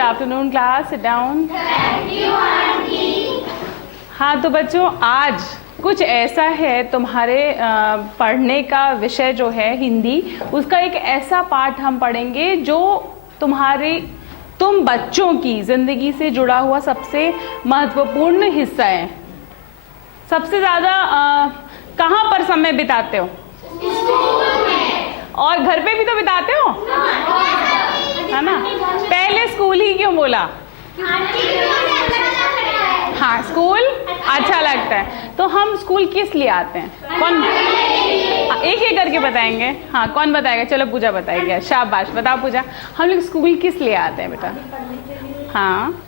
Good afternoon class, sit down. Thank you aunty. हाँ तो बच्चों, आज कुछ ऐसा है तुम्हारे पढ़ने का विषय जो है हिंदी, उसका एक ऐसा पाठ हम पढ़ेंगे जो तुम बच्चों की जिंदगी से जुड़ा हुआ सबसे महत्वपूर्ण हिस्सा है। सबसे ज्यादा कहाँ पर समय बिताते हो? स्कूल में। और घर पे भी तो बिताते हो, है ना? पहले स्कूल ही क्यों बोला? हाँ, स्कूल अच्छा लगता है। तो हम स्कूल किस लिए आते हैं? कौन एक एक करके बताएंगे? हाँ, कौन बताएगा? चलो पूजा बताएगी। शाबाश, बताओ पूजा। हम लोग स्कूल किस लिए आते हैं बेटा? हाँ,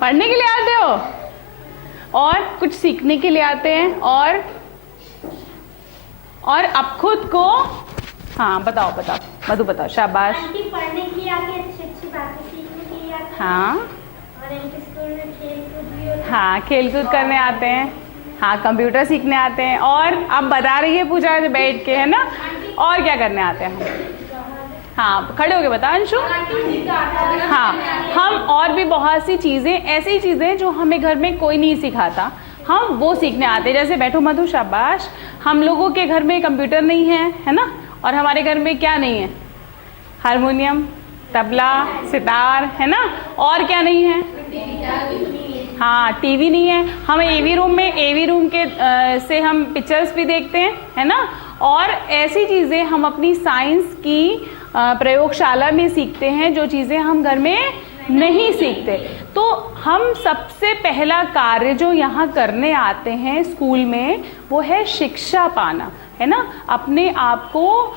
पढ़ने के लिए आते हो और कुछ सीखने के लिए आते हैं और अब खुद को, हाँ बताओ मधु बताओ। शाबाश। पढ़ने के लिए आते, अच्छी बातें सीखने के लिए आते। हाँ, और इनके स्कूल में खेल-कूद भी होता है। हाँ, खेल-कूद करने आते हैं। हाँ, कंप्यूटर सीखने आते हैं। और अब बता रही है पूजा बैठ के, है ना? और क्या करने आते हैं? हाँ, खड़े होके बता अंशु। हाँ, हम और भी बहुत सी चीजें, ऐसी चीजें जो हमें घर में कोई नहीं सिखाता, हम वो सीखने आते हैं। जैसे बैठो मधु, शाबाश। हम लोगों के घर में कंप्यूटर नहीं है ना? और हमारे घर में क्या नहीं है? हारमोनियम, तबला, सितार, है ना? और क्या नहीं है? हाँ, टीवी नहीं है। हम एवी रूम के से हम पिक्चर्स भी देखते हैं, है ना? और ऐसी चीजें हम अपनी साइंस की प्रयोगशाला में सीखते हैं, जो चीजें हम घर में नहीं सीखते। तो हम सबसे पहला कार्य जो यहाँ करने आते हैं स्कूल में, वो है शिक्षा पाना, है ना? अपने आप को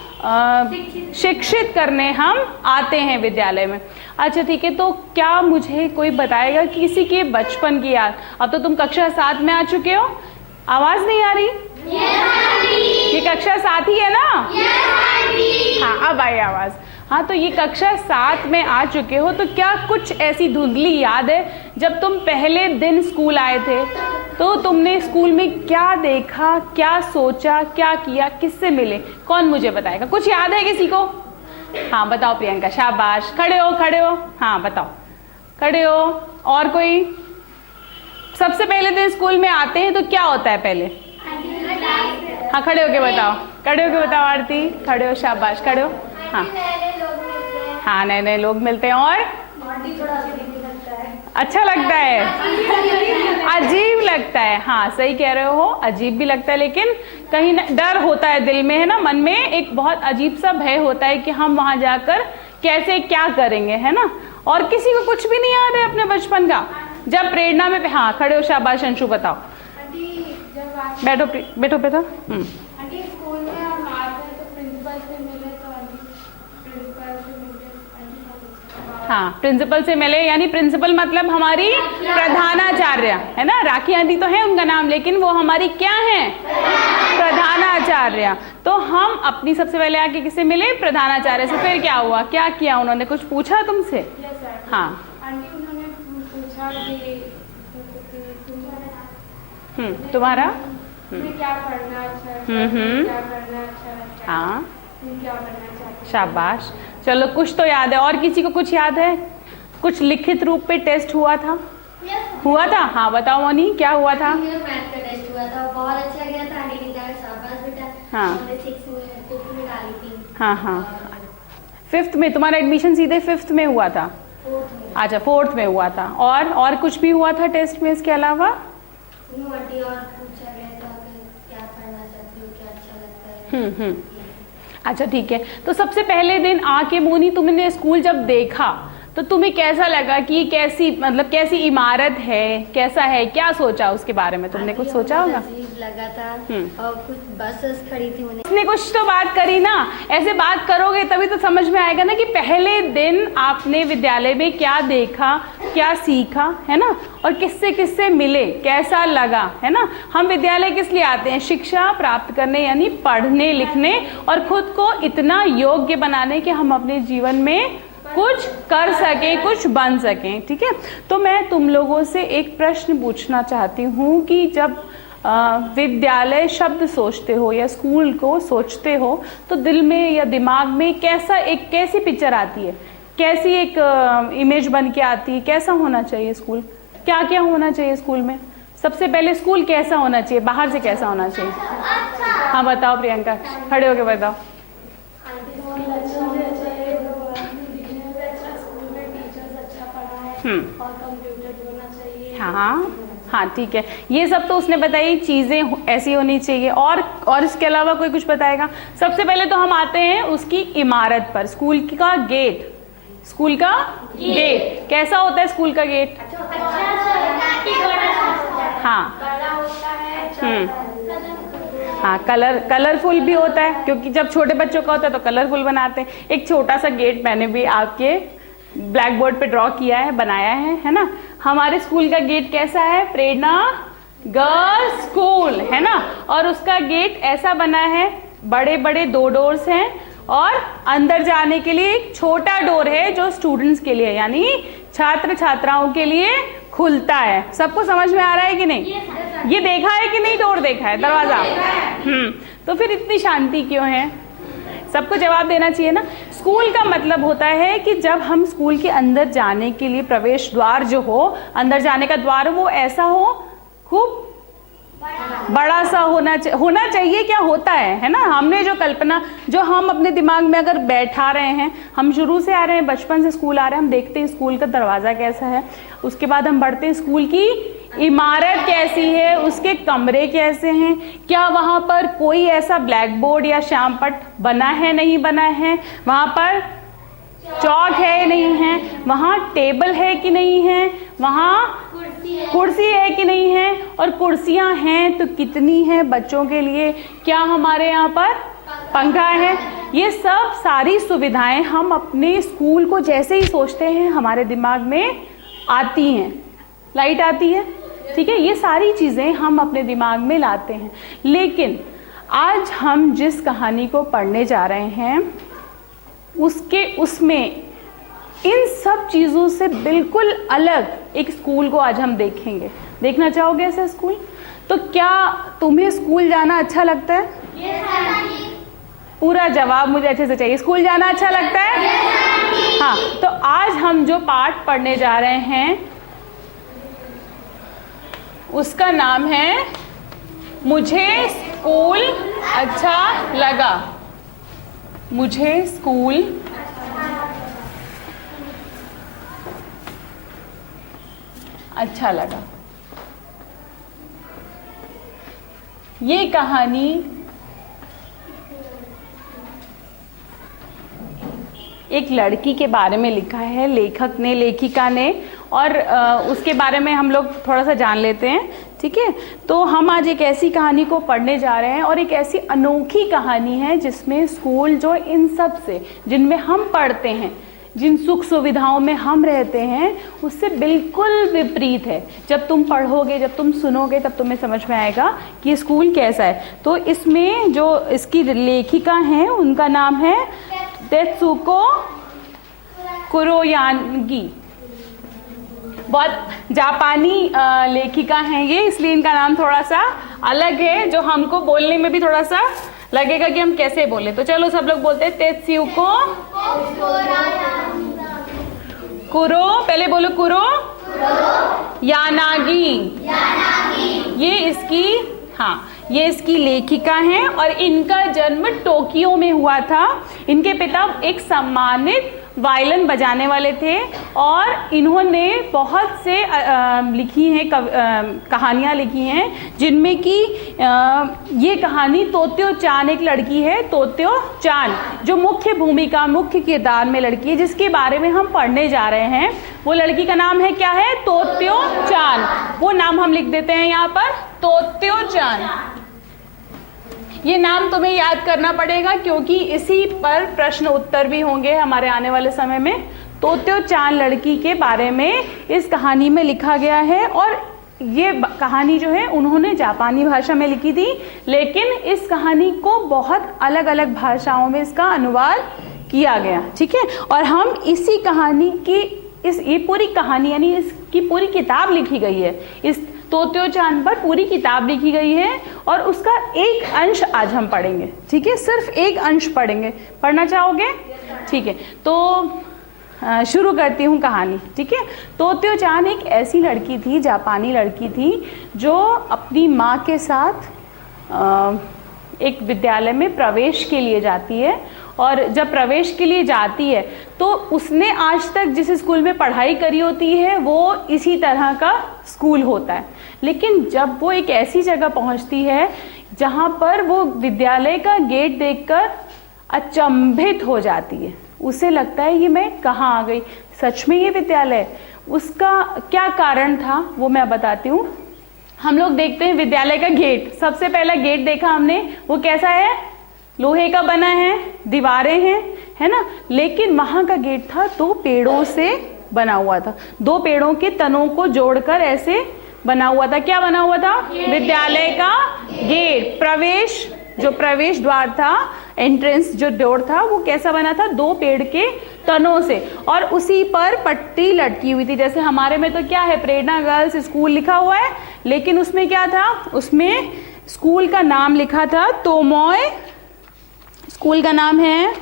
शिक्षित करने हम आते हैं विद्यालय में। अच्छा ठीक है, तो क्या मुझे कोई बताएगा किसी के बचपन की याद? अब तो तुम कक्षा 7 में आ चुके हो, आवाज नहीं आ रही? ये कक्षा 7 ही है ना? हाँ, अब आई आवाज। हाँ, तो ये कक्षा 7 में आ चुके हो, तो क्या कुछ ऐसी धुंधली याद है जब तुम पहले दिन स्कूल आए थे तो तुमने स्कूल में क्या देखा, क्या सोचा, क्या किया, किससे मिले? कौन मुझे बताएगा? कुछ याद है किसी को? हाँ बताओ प्रियंका, शाबाश। खड़े हो। हाँ बताओ, खड़े हो। और कोई? सबसे पहले दिन स्कूल में आते हैं तो क्या होता है पहले? हाँ, खड़े होके बताओ आरती। खड़े हो, शाबाश, खड़े हो। हाँ, नए लोग मिलते हैं। और अच्छा लगता है, अजीब लगता है। हाँ, सही कह रहे हो, अजीब भी लगता है, लेकिन कहीं डर होता है दिल में, है ना? मन में एक बहुत अजीब सा भय होता है कि हम वहां जाकर कैसे क्या करेंगे, है ना? और किसी को कुछ भी नहीं याद है अपने बचपन का? जब प्रेरणा में, हाँ खड़े हो, शाबाश। अंशु बताओ। बैठो। स्कूल में हम आते तो प्रिंसिपल से मिले, तो प्रिंसिपल से मिले। हाँ, प्रिंसिपल से मिले, यानी प्रिंसिपल मतलब हमारी प्रधानाचार्य, है ना? राखी आंटी तो है उनका नाम, लेकिन वो हमारी क्या है? प्रधानाचार्य। तो हम अपनी सबसे पहले आके किसे मिले? प्रधानाचार्य से। फिर क्या हुआ? क्या किया उन्होंने? कुछ पूछा तुमसे? हाँ, आंटी उन्होंने पूछा कि तुम्हारा क्या पढ़ना अच्छा है, क्या करना अच्छा है, हाँ, क्या बनना चाहते हैं। शाबाश। चलो, कुछ तो याद है। और किसी को कुछ याद है? कुछ लिखित रूप पे टेस्ट हुआ था? हाँ बताओ मोनी, क्या हुआ था? मैथ का टेस्ट हुआ था, बहुत अच्छा गया था। आंटी ने कहा शाबाश बेटा। हाँ। हमने 6 में डाली थी। हाँ, 5th में तुम्हारा एडमिशन सीधे 5th में हुआ था? 4th में। अच्छा, 4th में हुआ था। और कुछ भी हुआ था टेस्ट में इसके अलावा? आंटी और पूछा गया था कि क्या करना चाहती हो, क्या अच्छा लगता है। अच्छा ठीक है, तो सबसे पहले दिन आके मोनी तुमने स्कूल जब देखा तो तुम्हें कैसा लगा कि कैसी इमारत है, कैसा है, क्या सोचा उसके बारे में? तुमने कुछ सोचा होगा? अजीब लगा था और कुछ बसेस खड़ी थी। उसने कुछ तो बात करी ना, ऐसे बात करोगे तभी तो समझ में आएगा ना कि पहले दिन आपने विद्यालय में क्या देखा, क्या सीखा, है ना? और किससे मिले, कैसा लगा, है ना? हम विद्यालय किस लिए आते हैं? शिक्षा प्राप्त करने, यानी पढ़ने लिखने और खुद को इतना योग्य बनाने कि हम अपने जीवन में कुछ कर सकें, कुछ बन सकें। ठीक है, तो मैं तुम लोगों से एक प्रश्न पूछना चाहती हूँ कि जब विद्यालय शब्द सोचते हो या स्कूल को सोचते हो तो दिल में या दिमाग में कैसी पिक्चर आती है? कैसी एक इमेज बन के आती है, कैसा होना चाहिए स्कूल, क्या क्या होना चाहिए स्कूल में? सबसे पहले स्कूल कैसा होना चाहिए, बाहर से कैसा होना चाहिए? हाँ बताओ प्रियंका, खड़े होके बताओ। हाँ ठीक है, ये सब तो उसने बताई, चीजें ऐसी होनी चाहिए। और इसके अलावा कोई कुछ बताएगा? सबसे पहले तो हम आते हैं उसकी इमारत पर, स्कूल का गेट। स्कूल का गेट कैसा होता है? स्कूल का गेट हाँ हाँ कलरफुल भी होता है, क्योंकि जब छोटे बच्चों का होता है तो कलरफुल बनाते हैं। एक छोटा सा गेट मैंने भी आपके ब्लैक बोर्ड पे ड्रॉ किया है, बनाया है ना। हमारे स्कूल का गेट कैसा है? प्रेरणा गर्ल्स स्कूल है ना, और उसका गेट ऐसा बना है, बड़े बड़े 2 डोर्स हैं और अंदर जाने के लिए एक छोटा डोर है जो स्टूडेंट्स के लिए यानी छात्र छात्राओं के लिए खुलता है। सबको समझ में आ रहा है कि नहीं? ये देखा है कि नहीं? डोर देखा है, दरवाजा। तो फिर इतनी शांति क्यों है? सबको जवाब देना चाहिए ना। स्कूल का मतलब होता है कि जब हम स्कूल के अंदर जाने के लिए प्रवेश द्वार जो हो, अंदर जाने का द्वार वो ऐसा हो, खूब बड़ा सा होना चाहिए। क्या होता है ना? हमने जो कल्पना, जो हम अपने दिमाग में अगर बैठा रहे हैं, हम शुरू से आ रहे हैं, बचपन से स्कूल आ रहे हैं, हम देखते हैं स्कूल का दरवाजा कैसा है, उसके बाद हम बढ़ते हैं स्कूल की इमारत कैसी है, उसके कमरे कैसे हैं, क्या वहां पर कोई ऐसा ब्लैक बोर्ड या श्यामपट्ट बना है नहीं बना है, वहां पर चौक है नहीं है, वहां टेबल है कि नहीं है, वहां कुर्सी है कि नहीं है, और कुर्सियां हैं तो कितनी है बच्चों के लिए, क्या हमारे यहाँ पर पंखा है। ये सब सारी सुविधाएं हम अपने स्कूल को जैसे ही सोचते हैं हमारे दिमाग में आती हैं। लाइट आती है, ठीक है, ये सारी चीजें हम अपने दिमाग में लाते हैं। लेकिन आज हम जिस कहानी को पढ़ने जा रहे हैं उसमें इन सब चीजों से बिल्कुल अलग एक स्कूल को आज हम देखेंगे। देखना चाहोगे ऐसा स्कूल? तो क्या तुम्हें स्कूल जाना अच्छा लगता है? पूरा जवाब मुझे अच्छे से चाहिए। स्कूल जाना अच्छा लगता है? हाँ, तो आज हम जो पाठ पढ़ने जा रहे हैं उसका नाम है मुझे स्कूल अच्छा लगा। मुझे स्कूल अच्छा लगा। ये कहानी एक लड़की के बारे में लिखा है, लेखक ने, लेखिका ने, और उसके बारे में हम लोग थोड़ा सा जान लेते हैं, ठीक है। तो हम आज एक ऐसी कहानी को पढ़ने जा रहे हैं और एक ऐसी अनोखी कहानी है जिसमें स्कूल जो इन सब से, जिनमें हम पढ़ते हैं, जिन सुख सुविधाओं में हम रहते हैं, उससे बिल्कुल विपरीत है। जब तुम पढ़ोगे, जब तुम सुनोगे, तब तुम्हें समझ में आएगा कि स्कूल कैसा है। तो इसमें जो इसकी लेखिका हैं उनका नाम है तेत्सुको कुरोयागी। बहुत जापानी लेखिका हैं ये, इसलिए इनका नाम थोड़ा सा अलग है, जो हमको बोलने में भी थोड़ा सा लगेगा कि हम कैसे बोले। तो चलो सब लोग बोलते हैं तेत्सुको कुरो, पहले बोलो कुरो यानागी। ये इसकी, हाँ, ये इसकी लेखिका हैं और इनका जन्म टोक्यो में हुआ था। इनके पिता एक सम्मानित वायलिन बजाने वाले थे और इन्होंने बहुत से लिखी हैं, कहानियाँ लिखी हैं, जिनमें कि ये कहानी तोत्यो चान, एक लड़की है तोत्यो चान, जो मुख्य भूमिका, मुख्य किरदार में लड़की है, जिसके बारे में हम पढ़ने जा रहे हैं। वो लड़की का नाम है क्या है? तोत्यो चान। वो नाम हम लिख देते हैं यहाँ पर, तोत्यो चान। ये नाम तुम्हें याद करना पड़ेगा क्योंकि इसी पर प्रश्न उत्तर भी होंगे हमारे आने वाले समय में। तोत्यो चान लड़की के बारे में इस कहानी में लिखा गया है और ये कहानी जो है उन्होंने जापानी भाषा में लिखी थी, लेकिन इस कहानी को बहुत अलग अलग भाषाओं में इसका अनुवाद किया गया, ठीक है। और हम इसी कहानी की ये पूरी कहानी यानी इसकी पूरी किताब लिखी गई है, इस तोत्यो चान पर पूरी किताब लिखी गई है और उसका एक अंश आज हम पढ़ेंगे, ठीक है। सिर्फ एक अंश पढ़ेंगे। पढ़ना चाहोगे? ठीक है। तो शुरू करती हूँ कहानी, ठीक है। तोत्यो चान एक ऐसी लड़की थी, जापानी लड़की थी, जो अपनी माँ के साथ एक विद्यालय में प्रवेश के लिए जाती है। और जब प्रवेश के लिए जाती है तो उसने आज तक जिस स्कूल में पढ़ाई करी होती है वो इसी तरह का स्कूल होता है। लेकिन जब वो एक ऐसी जगह पहुंचती है जहां पर वो विद्यालय का गेट देखकर अचंभित हो जाती है। उसे लगता है ये मैं कहाँ आ गई, सच में ये विद्यालय। उसका क्या कारण था वो मैं बताती हूँ। हम लोग देखते हैं विद्यालय का गेट, सबसे पहला गेट देखा हमने, वो कैसा है, लोहे का बना है, दीवारें हैं, है ना। लेकिन वहां का गेट था 2 पेड़ों से बना हुआ था, 2 पेड़ों के तनों को जोड़कर ऐसे बना हुआ था। क्या बना हुआ था, विद्यालय का गेट। प्रवेश, जो प्रवेश द्वार था, एंट्रेंस जो डोर था, वो कैसा बना था, 2 पेड़ के तनों से, और उसी पर पट्टी लटकी हुई थी। जैसे हमारे में तो क्या है, प्रेरणा गर्ल्स स्कूल लिखा हुआ है, लेकिन उसमें क्या था, उसमें स्कूल का नाम लिखा था तोमोए, स्कूल का नाम है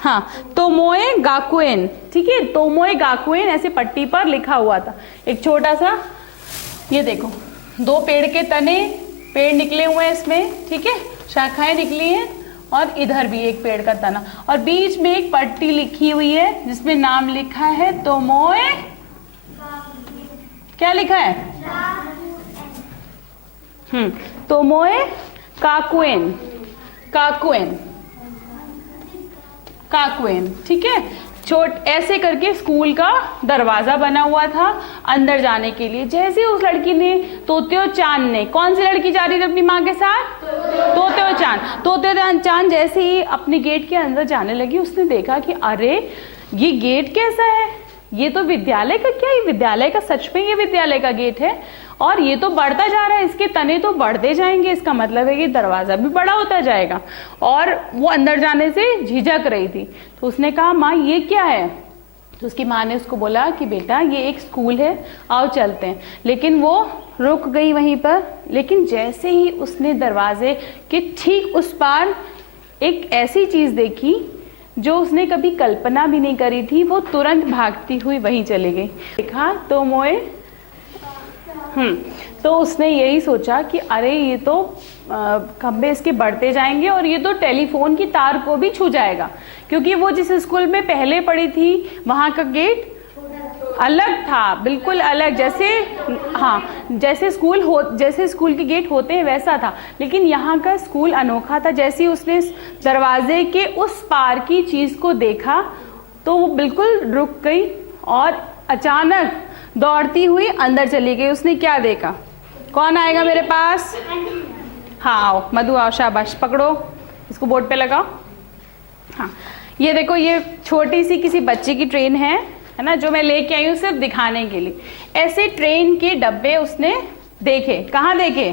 हाँ तोमोए गाकुएन, ठीक है। तोमोए गाकुएन ऐसे पट्टी पर लिखा हुआ था। एक छोटा सा, ये देखो 2 पेड़ के तने, पेड़ निकले हुए हैं इसमें, ठीक है, शाखाएं निकली हैं, और इधर भी एक पेड़ का तना, और बीच में एक पट्टी लिखी हुई है जिसमें नाम लिखा है तोमोए, क्या लिखा है, तोमोए काकुएन, काकुएन, काकुएन, ठीक है। ऐसे करके स्कूल का दरवाजा बना हुआ था अंदर जाने के लिए। जैसे उस लड़की ने, तोत्यो चान ने, कौन सी लड़की जा रही थी अपनी माँ के साथ, तोत्यो चान, तोत्यो चान जैसे ही अपने गेट के अंदर जाने लगी, उसने देखा कि अरे ये गेट कैसा है, ये तो विद्यालय का, क्या ये विद्यालय का, सच में ये विद्यालय का गेट है, और ये तो बढ़ता जा रहा है, इसके तने तो बढ़ते जाएंगे, इसका मतलब है कि दरवाजा भी बड़ा होता जाएगा। और वो अंदर जाने से झिझक रही थी, तो उसने कहा माँ ये क्या है। तो उसकी माँ ने उसको बोला कि बेटा ये एक स्कूल है, आओ चलते हैं। लेकिन वो रुक गई वहीं पर। लेकिन जैसे ही उसने दरवाजे के ठीक उस पार एक ऐसी चीज देखी जो उसने कभी कल्पना भी नहीं करी थी, वो तुरंत भागती हुई वहीं चली गई। देखा तो मोए तो उसने यही सोचा कि अरे ये तो खंभे इसके बढ़ते जाएंगे, और ये तो टेलीफोन की तार को भी छू जाएगा, क्योंकि वो जिस स्कूल में पहले पढ़ी थी वहां का गेट अलग था, बिल्कुल अलग, जैसे हाँ जैसे स्कूल के गेट होते हैं वैसा था। लेकिन यहाँ का स्कूल अनोखा था। जैसे उसने दरवाजे के उस पार की चीज को देखा तो वो बिल्कुल रुक गई और अचानक दौड़ती हुई अंदर चली गई। उसने क्या देखा, कौन आएगा मेरे पास, हाँ आओ मधु आओ, शाबाश, पकड़ो इसको, बोर्ड पे लगाओ। हाँ ये देखो, ये छोटी सी किसी बच्चे की ट्रेन है ना, जो मैं लेके आई हूँ सिर्फ दिखाने के लिए। ऐसे ट्रेन के डब्बे उसने देखे, कहाँ देखे,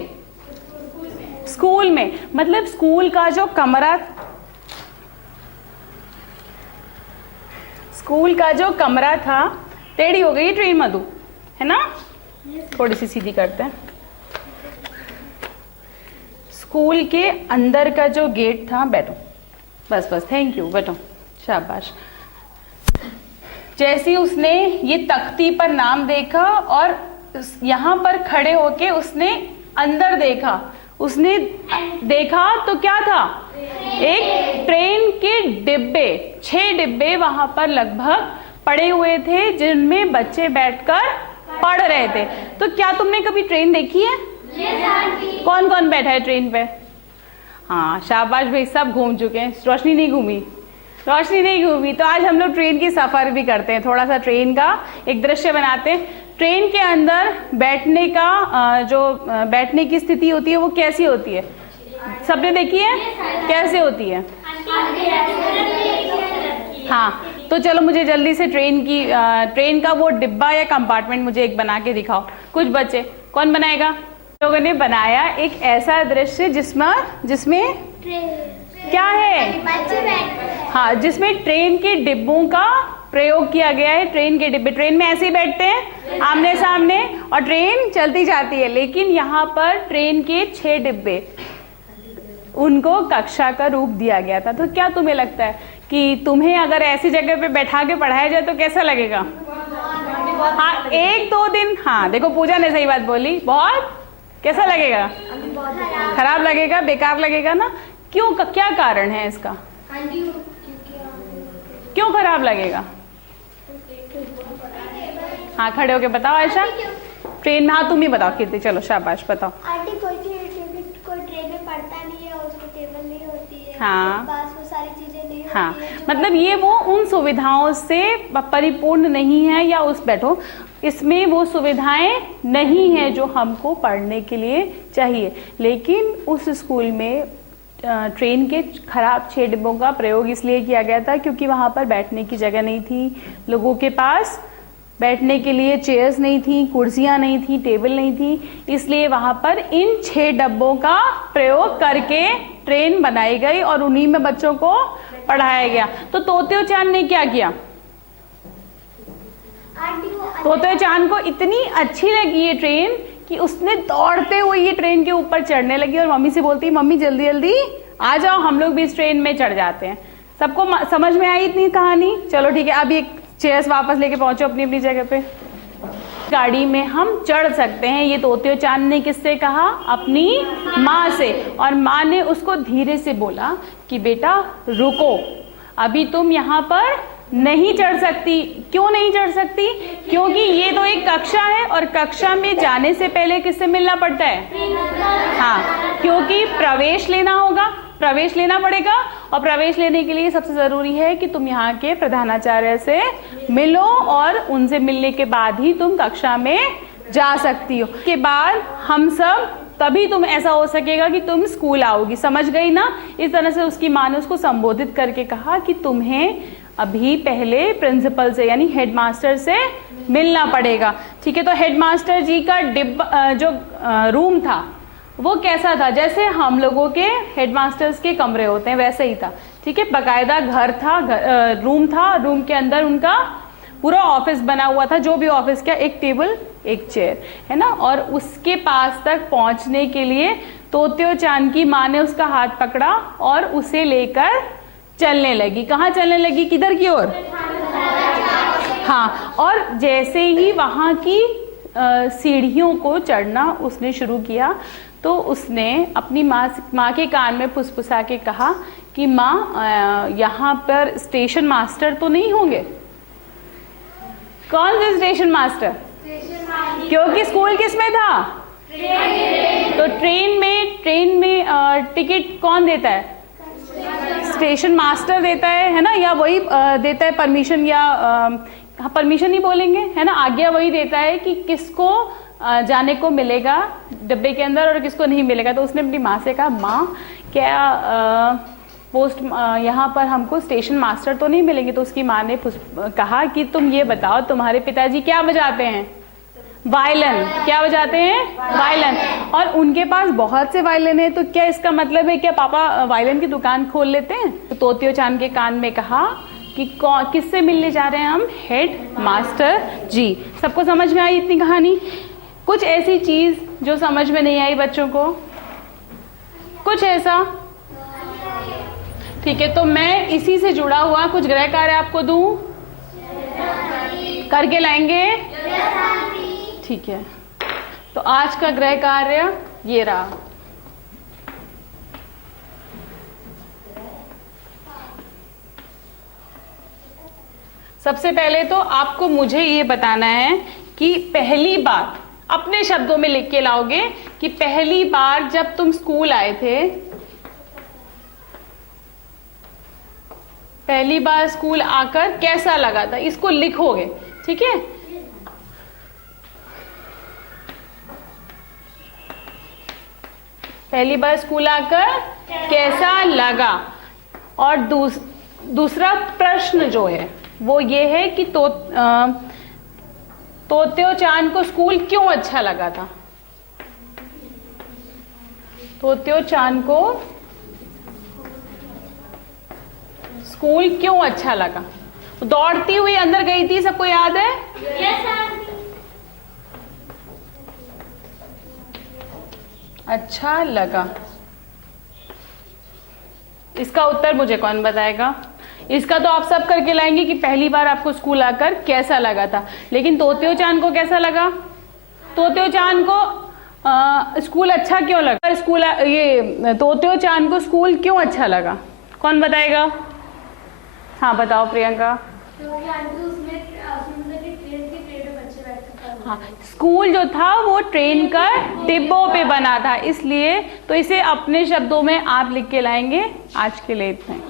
स्कूल में। मतलब स्कूल का जो कमरा था, टेढ़ी हो गई ट्रेन मधु, है ना, थोड़ी सी सीधी करते हैं। स्कूल के अंदर का जो गेट था, बैठो बस बस, थैंक यू, बैठो, शाबाश। जैसे उसने ये तख्ती पर नाम देखा और यहाँ पर खड़े होके उसने अंदर देखा, उसने देखा तो क्या था, एक ट्रेन के डिब्बे, 6 डिब्बे वहां पर लगभग पड़े हुए थे, जिनमें बच्चे बैठकर पढ़ रहे थे। तो क्या तुमने कभी ट्रेन देखी है? कौन कौन बैठा है ट्रेन पे? हाँ शाबाश भाई, सब घूम चुके हैं। रोशनी नहीं घूमी, रोशनी नहीं घूमी। तो आज हम लोग ट्रेन की सफर भी करते हैं, थोड़ा सा ट्रेन का एक दृश्य बनाते हैं। ट्रेन के अंदर बैठने का जो बैठने की स्थिति होती है वो कैसी होती है, सबने देखी है, कैसे होती है? हाँ तो चलो मुझे जल्दी से ट्रेन का वो डिब्बा या कंपार्टमेंट मुझे एक बना के दिखाओ। कुछ बच्चे, कौन बनाएगा? लोगों ने बनाया एक ऐसा दृश्य जिसमें क्या है, हाँ जिसमें ट्रेन के डिब्बों का प्रयोग किया गया है। ट्रेन के डिब्बे, ट्रेन में ऐसे ही बैठते हैं आमने सामने और ट्रेन चलती जाती है, लेकिन यहाँ पर ट्रेन के 6 डिब्बे, उनको कक्षा का रूप दिया गया था। तो क्या तुम्हें लगता है कि तुम्हें अगर ऐसी जगह पे बैठा के पढ़ाया जाए तो कैसा लगेगा? हाँ, 1-2 दिन, हाँ देखो पूजा ने सही बात बोली, बहुत कैसा लगेगा? खराब लगेगा, बेकार लगेगा ना। क्यों, क्या कारण है इसका? क्यों खराब लगेगा? हाँ खड़े होके बताओ आयशा। ट्रेन में, हाँ तुम ही बताओ कीर्ति, चलो शाबाश बताओ। आंटी कोई ट्रेन में पढ़ता नहीं है, उसकी टेबल नहीं होती है, हाँ। पास वो सारी चीजें नहीं हाँ होती है, मतलब ये वो उन सुविधाओं से परिपूर्ण नहीं है, या उस बैठो इसमें वो सुविधाएं नहीं है जो हमको पढ़ने के लिए चाहिए। लेकिन उस स्कूल में ट्रेन के खराब 6 डिब्बों का प्रयोग इसलिए किया गया था क्योंकि वहां पर बैठने की जगह नहीं थी, लोगों के पास बैठने के लिए चेयर्स नहीं थी, कुर्सियां नहीं थी, टेबल नहीं थी, इसलिए वहां पर इन 6 डब्बों का प्रयोग करके ट्रेन बनाई गई और उन्हीं में बच्चों को पढ़ाया गया। तो तोत्यो चांद ने क्या किया? तोत्यो चांद को इतनी अच्छी लगी ये ट्रेन कि उसने दौड़ते हुए ये ट्रेन के ऊपर चढ़ने लगी और मम्मी से बोलती, मम्मी जल्दी जल्दी आ जाओ, हम लोग भी इस ट्रेन में चढ़ जाते हैं। सबको समझ में आई इतनी कहानी? चलो ठीक है, अब ये चेयर्स वापस लेके पहुंचो अपनी अपनी जगह पे। गाड़ी में हम चढ़ सकते हैं, ये तोत्यो चांद ने किससे कहा? अपनी माँ से। और माँ ने उसको धीरे से बोला कि बेटा रुको, अभी तुम यहाँ पर नहीं चढ़ सकती। क्यों नहीं चढ़ सकती? क्योंकि ये तो एक कक्षा है और कक्षा में जाने से पहले किससे मिलना पड़ता है? हाँ, क्योंकि प्रवेश लेना होगा, प्रवेश लेना पड़ेगा, और प्रवेश लेने के लिए सबसे जरूरी है कि तुम यहाँ के प्रधानाचार्य से मिलो और उनसे मिलने के बाद ही तुम कक्षा में जा सकती हो। के बाद हम सब, तभी तुम ऐसा हो सकेगा कि तुम स्कूल आओगी। समझ गई ना? इस तरह से उसकी माँ ने उसको संबोधित करके कहा कि तुम्हें अभी पहले प्रिंसिपल से यानी हेडमास्टर से मिलना पड़ेगा। ठीक है, तो हेडमास्टर जी का डिब्बा जो रूम था वो कैसा था? जैसे हम लोगों के हेडमास्टर्स के कमरे होते हैं वैसे ही था। ठीक है, बाकायदा घर था, रूम था, रूम के अंदर उनका पूरा ऑफिस बना हुआ था, जो भी ऑफिस का, एक टेबल एक चेयर है ना। और उसके पास तक पहुंचने के लिए तोत्यो चांद की माँ ने उसका हाथ पकड़ा और उसे लेकर चलने लगी। कहाँ चलने लगी? किधर की ओर? हाँ, और जैसे ही वहां की सीढ़ियों को चढ़ना उसने शुरू किया तो उसने अपनी माँ के कान में फुसफुसा के कहा कि माँ यहाँ पर स्टेशन मास्टर तो नहीं होंगे? कौन से स्टेशन मास्टर? क्योंकि स्कूल किस में था? तो ट्रेन में टिकट कौन देता है? स्टेशन मास्टर देता है ना, या वही देता है परमिशन, या परमिशन ही बोलेंगे है ना, आज्ञा वही देता है कि किसको जाने को मिलेगा डब्बे के अंदर और किसको नहीं मिलेगा। तो उसने अपनी माँ से कहा, माँ क्या पोस्ट यहाँ पर हमको स्टेशन मास्टर तो नहीं मिलेंगे? तो उसकी माँ ने कहा कि तुम ये बताओ, तुम्हारे पिताजी क्या बजाते हैं? वायलिन। क्या बजाते हैं? वायलिन। और उनके पास बहुत से वायलिन है, तो क्या इसका मतलब है क्या पापा वायलिन की दुकान खोल लेते हैं? तो तोत्यो चांद के कान में कहा कि किससे मिलने जा रहे हैं हम? हेड मास्टर जी। सबको समझ में आई इतनी कहानी? कुछ ऐसी चीज जो समझ में नहीं आई बच्चों को? कुछ ऐसा? ठीक है, तो मैं इसी से जुड़ा हुआ कुछ गृह कार्य आपको दूं? करके लाएंगे? ठीक है, तो आज का गृह कार्य ये रहा। सबसे पहले तो आपको मुझे ये बताना है कि पहली बार, अपने शब्दों में लिख के लाओगे कि पहली बार जब तुम स्कूल आए थे, पहली बार स्कूल आकर कैसा लगा था, इसको लिखोगे। ठीक है, पहली बार स्कूल आकर कैसा लगा। और दूसरा प्रश्न जो है वो ये है कि तोत्यो चांद को स्कूल क्यों अच्छा लगा था? तोत्यो चांद को स्कूल क्यों अच्छा लगा? दौड़ती हुई अंदर गई थी, सबको याद है? अच्छा लगा। इसका उत्तर मुझे कौन बताएगा? इसका तो आप सब करके लाएंगे कि पहली बार आपको स्कूल आकर कैसा लगा था, लेकिन तोत्यो चान को कैसा लगा? तोत्यो चान को स्कूल अच्छा क्यों लगा? स्कूल ये तोत्यो चान को स्कूल क्यों अच्छा लगा? कौन बताएगा? हाँ बताओ प्रियंका। क्योंकि आंटी उसमें ट्रेन के पेड़ पे बच्चे बैठकर हाँ, स्कूल जो था वो ट्रेन का डिब्बों पे बना था, इसलिए तो इसे अपने शब्दों में आप लिख के लाएंगे। आज के लिए इतना ही।